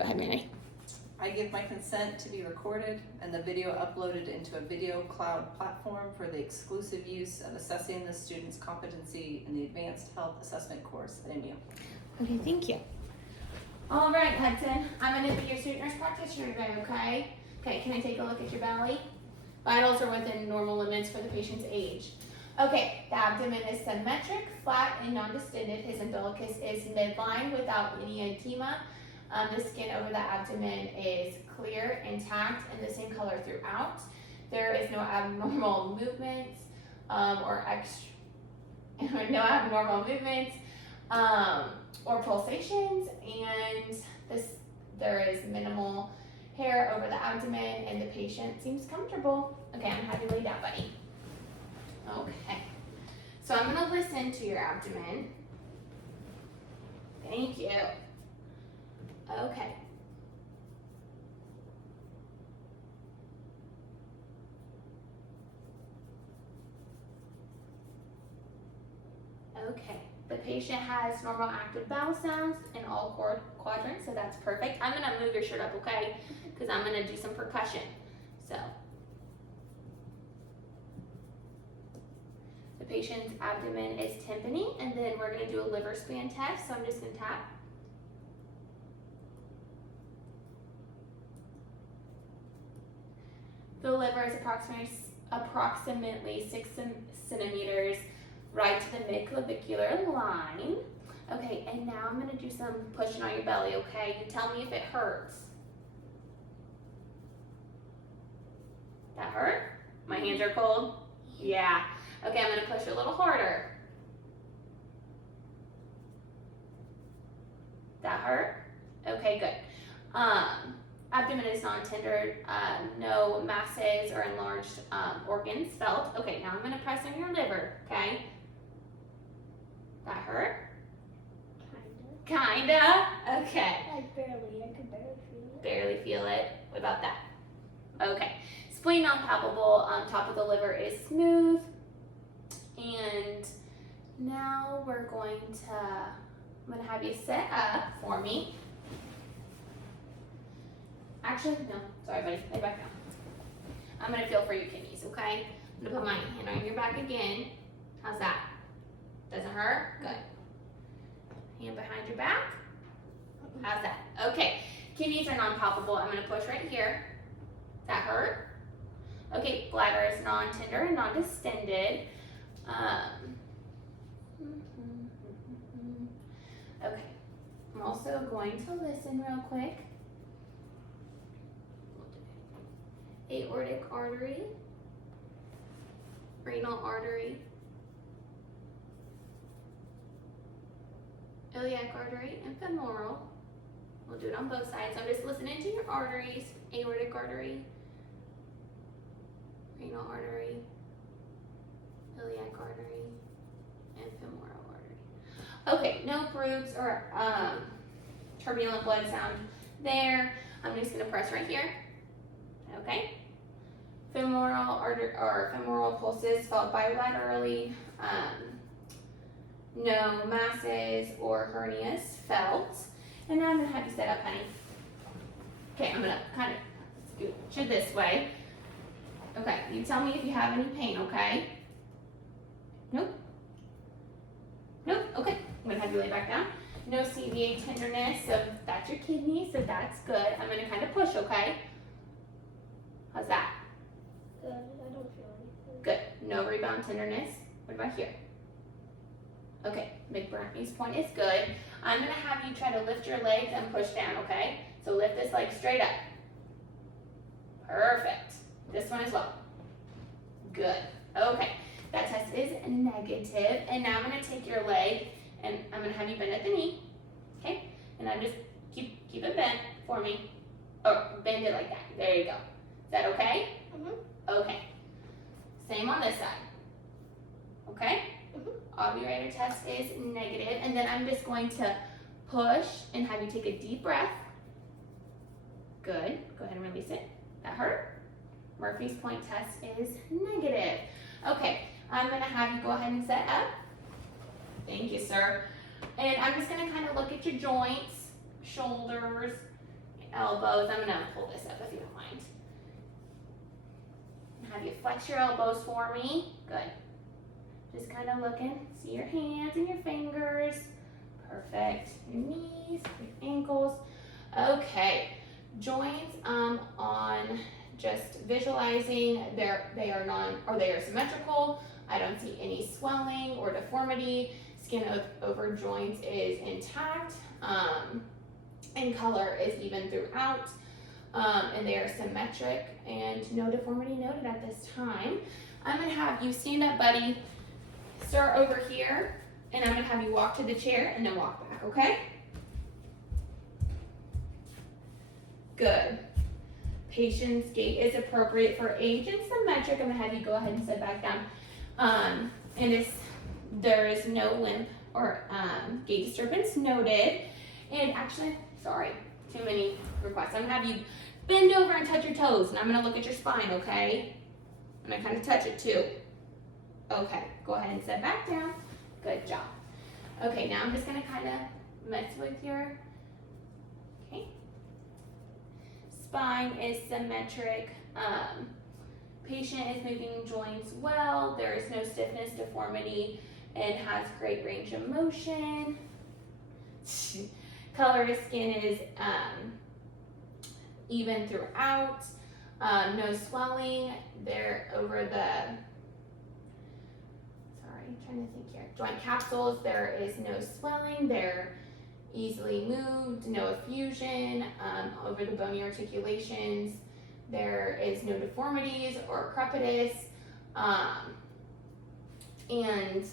Go ahead, Mary. I give my consent to be recorded and the video uploaded into a video cloud platform for the exclusive use of assessing the student's competency in the Advanced Health Assessment course at MU. Okay, thank you. All right, Hudson, I'm going to be your student nurse practitioner today, okay? Okay, can I take a look at your belly? Vitals are within normal limits for the patient's age. Okay, the abdomen is symmetric, flat, and non-distended. His umbilicus is midline without any edema. The skin over the abdomen is clear, intact, and the same color throughout. There is no abnormal movements or pulsations, and there is minimal hair over the abdomen, and the patient seems comfortable. Okay, I'm gonna have you lay down, buddy. Okay, so I'm gonna listen to your abdomen. Thank you. Okay. Okay, the patient has normal active bowel sounds in all quadrants, so that's perfect. I'm gonna move your shirt up, okay? Because I'm gonna do some percussion. So, the patient's abdomen is tympani, and then we're gonna do a liver span test, so I'm just gonna tap. The liver is approximately 6 centimeters right to the midclavicular line. Okay, and now I'm gonna do some pushing on your belly, okay? You tell me if it hurts. That hurt? My hands are cold? Yeah. Okay, I'm gonna push a little harder. That hurt? Okay, good. Abdomen is non-tender, no masses or enlarged organs felt. Okay, now I'm gonna press on your liver, okay? That hurt? Kinda. Okay. Like barely, I could barely feel it. Barely feel it. What about that? Okay. Spleen non-palpable, top of the liver is smooth. And now I'm gonna have you sit up for me. Actually, no, sorry buddy, lay back down. I'm gonna feel for your kidneys, okay? I'm gonna put my hand on your back again. How's that? Doesn't hurt? Good. Hand behind your back. How's that? Okay, kidneys are non-palpable. I'm gonna push right here. That hurt? Okay, bladder is non-tender and non-distended. Okay, I'm also going to listen real quick. Aortic artery, renal artery, iliac artery, and femoral. We'll do it on both sides. So I'm just listening to your arteries. Aortic artery, renal artery, iliac artery, and femoral artery. Okay, no bruits or turbulent blood sound there. I'm just gonna press right here. Okay. Femoral artery or femoral pulses felt bilaterally. No masses or hernias felt. And now I'm gonna have you sit up, honey. Okay, I'm gonna kind of scoot you this way. Okay, you tell me if you have any pain, okay? Nope. Nope, okay. I'm gonna have you lay back down. No CVA tenderness, so that's your kidney, so that's good. I'm gonna kind of push, okay? How's that? Good, I don't feel anything. Good. No rebound tenderness. What about here? Okay, McBurney's point is good. I'm gonna have you try to lift your legs and push down, okay? So lift this leg straight up. Perfect. This one as well. Good. Okay, that test is negative. And now I'm gonna take your leg and I'm gonna have you bend at the knee, okay? And I'm just keep it bent for me. Or bend it like that. There you go. Is that okay? Okay. Same on this side. Okay? Ovulator test is negative, and then I'm just going to push and have you take a deep breath. Good. Go ahead and release it. That hurt? Murphy's point test is negative. Okay, I'm going to have you go ahead and set up. Thank you, sir. And I'm just going to kind of look at your joints, shoulders, elbows. I'm gonna pull this up if you don't mind. Have you flex your elbows for me. Good. Just kind of looking. See your hands and your fingers. Perfect. Your knees, your ankles. Okay. Joints on just visualizing they are symmetrical. I don't see any swelling or deformity. Skin over joints is intact. And color is even throughout. And they are symmetric and no deformity noted at this time. I'm gonna have you stand up, buddy. Start over here, and I'm gonna have you walk to the chair and then walk back, okay? Good. Patient's gait is appropriate for age and symmetric. I'm gonna have you go ahead and sit back down. And there is no limp or gait disturbance noted. And actually, sorry, too many requests. I'm gonna have you bend over and touch your toes, and I'm gonna look at your spine, okay? I'm gonna kind of touch it too. Okay, go ahead and sit back down. Good job. Okay, now I'm just gonna kind of mess with your, okay. Spine is symmetric. Patient is moving joints well. There is no stiffness, deformity, and has great range of motion. Color of skin is even throughout. No swelling there over the, trying to think here. Joint capsules, there is no swelling. They're easily moved, no effusion over the bony articulations. There is no deformities or crepitus. And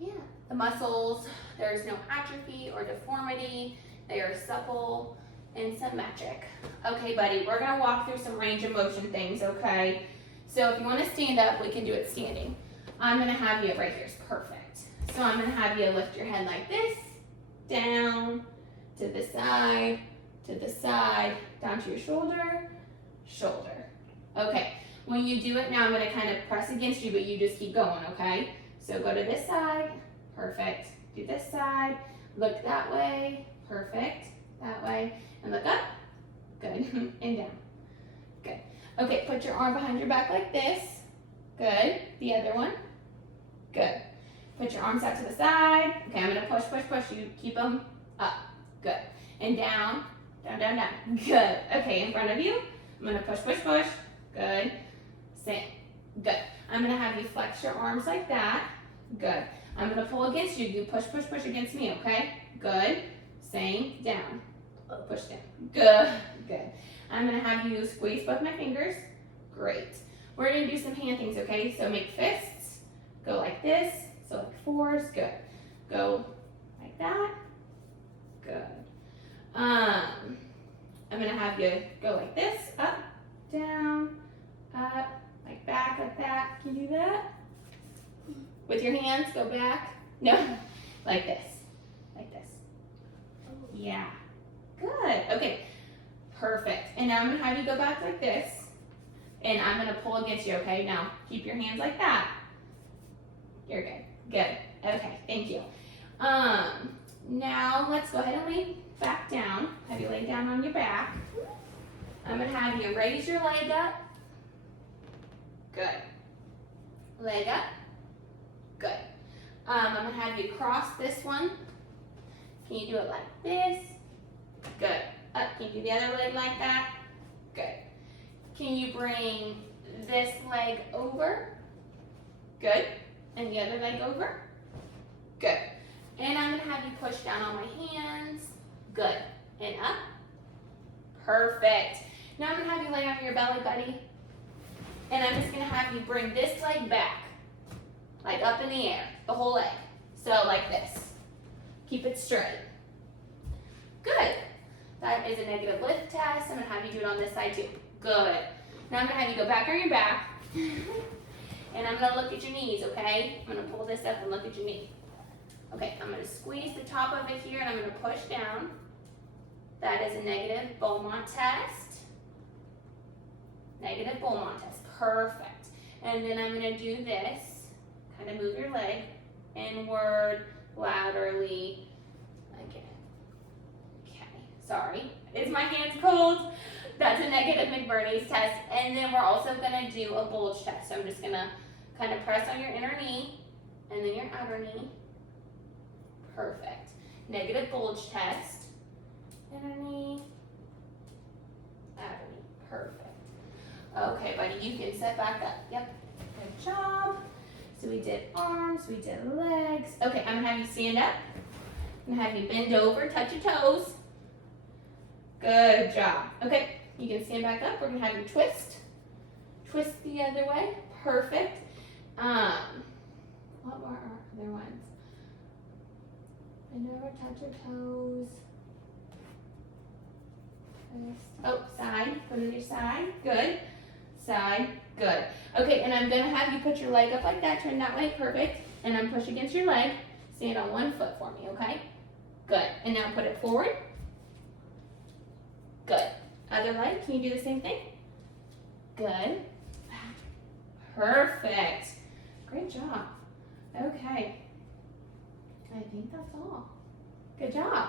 yeah, the muscles, there's no atrophy or deformity. They are supple and symmetric. Okay, buddy, we're gonna walk through some range of motion things, okay? So if you wanna stand up, we can do it standing. I'm gonna have you, right here is perfect. So I'm gonna have you lift your head like this, down, to the side, down to your shoulder, shoulder. Okay, when you do it now, I'm gonna kind of press against you, but you just keep going, okay? So go to this side, perfect. Do this side, look that way, perfect, that way, and look up, good, and down, good. Okay, put your arm behind your back like this, good. The other one, good. Put your arms out to the side. Okay, I'm gonna push, push, push. You keep them up, good. And down, down, down, down, good. Okay, in front of you, I'm gonna push, push, push, good. Same, good. I'm gonna have you flex your arms like that, good. I'm gonna pull against you. You push, push, push against me, okay? Good. Same, down, push down, good, good. I'm gonna have you squeeze both my fingers, great. We're gonna do some hand things, okay? So make fists, go like this, so like fours, good. Go like that, good. I'm gonna have you go like this, up, down, up, like back, like that. Can you do that? With your hands, go back. No, like this, like this. Yeah, good, okay, perfect. And now I'm gonna have you go back like this, and I'm gonna pull against you, okay? Now, keep your hands like that. You're good, good, okay, thank you. Now let's go ahead and lay back down. Have you lay down on your back. I'm gonna have you raise your leg up. Good. Leg up. Good. I'm gonna have you cross this one. Can you do it like this? Good. Up. Can you do the other leg like that? Good. Can you bring this leg over? Good. And the other leg over? Good. And I'm gonna have you push down on my hands. Good. And up. Perfect. Now I'm gonna have you lay on your belly, buddy. And I'm just gonna have you bring this leg back. Like up in the air, the whole leg. So like this. Keep it straight. Good. That is a negative lift test. I'm gonna have you do it on this side too. Good. Now I'm gonna have you go back on your back. And I'm gonna look at your knees, okay? I'm gonna pull this up and look at your knee. Okay, I'm gonna squeeze the top of it here and I'm gonna push down. That is a negative Beaumont test. Negative Beaumont test, perfect. And then I'm gonna do this. Kind of move your leg inward, laterally, again. Okay, sorry, I Is my hands cold? That's a negative McBurney's test. And then we're also gonna do a bulge test. So I'm just gonna kind of press on your inner knee and then your outer knee. Perfect. Negative bulge test. Inner knee, outer knee. Perfect. Okay, buddy, you can sit back up. Yep, good job. So we did arms, we did legs. Okay, I'm gonna have you stand up. I'm gonna have you bend over, touch your toes. Good job. Okay, you can stand back up. We're gonna have you twist. Twist the other way. Perfect. What were our other ones? Bend over, touch your toes. Twist. Oh, side. Put it on your side. Good. Side. Good. Okay, and I'm gonna have you put your leg up like that, turn that way. Perfect. And I'm push against your leg. Stand on one foot for me, okay? Good. And now put it forward. Good. Other leg, can you do the same thing? Good. Perfect. Great job. Okay. I think that's all. Good job.